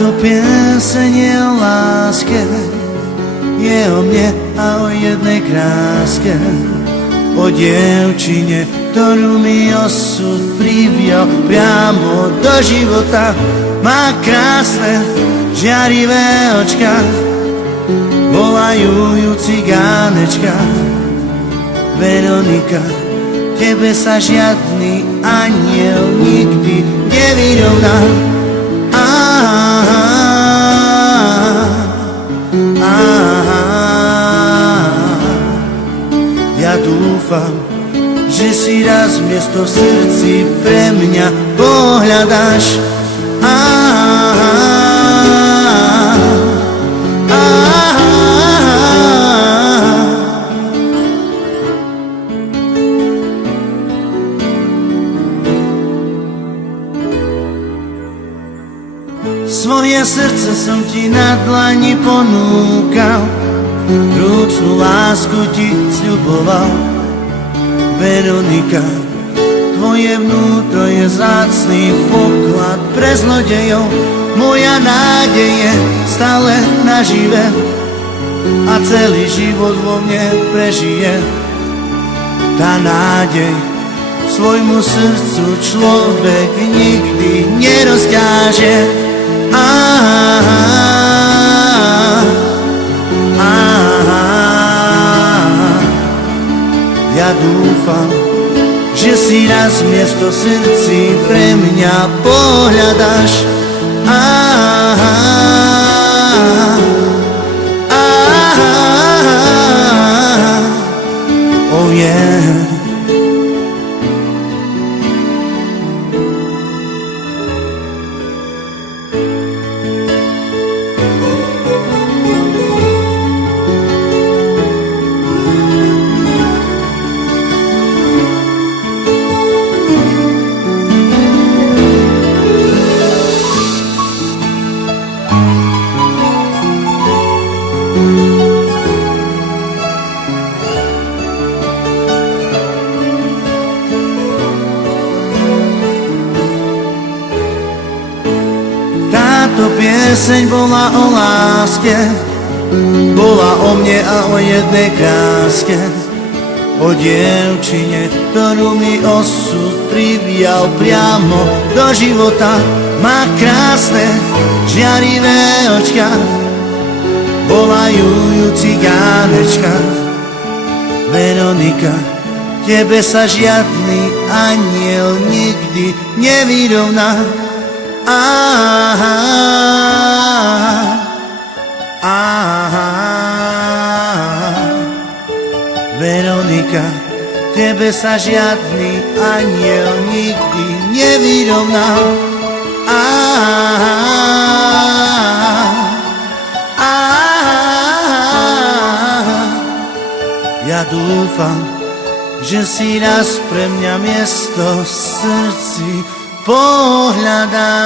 Táto pieseň je o láske, je o mne a o jednej kráske, o dievčine, ktorú mi osud privial priamo do života. Má krásne, žiarivé očka, volajú ju cigánečka. Veronika, tebe sa žiadny aniel nikdy nevyrovná. Ja dúfam, že si raz miesto v srdci pre mňa pohľadáš. Svoje srdce som ti na dlani ponúkal, vrúcnú lásku ti sľuboval. Veronika, tvoje vnútro je vzácny poklad pre zlodejov. Moja nádej je stále nažive a celý život vo mne prežije. Tá nádej svojmu srdcu človek nikdy nerozkáže. Ja dúfam, že si raz miesto v srdci pre mňa pohľadáš. Oh yeah. Táto pieseň bola o láske, bola o mne a o jednej kráske, o dievčine, ktorú mi osud privial priamo do života. Má krásne, žiarivé očka, volajú ju cigánečka. Veronika, tebe sa žiadny aniel nikdy nevyrovná. Veronika, tebe sa žiadny aniel nikdy nevyrovná. Ja dúfam, že si raz pre mňa miesto v srdci pohľadá.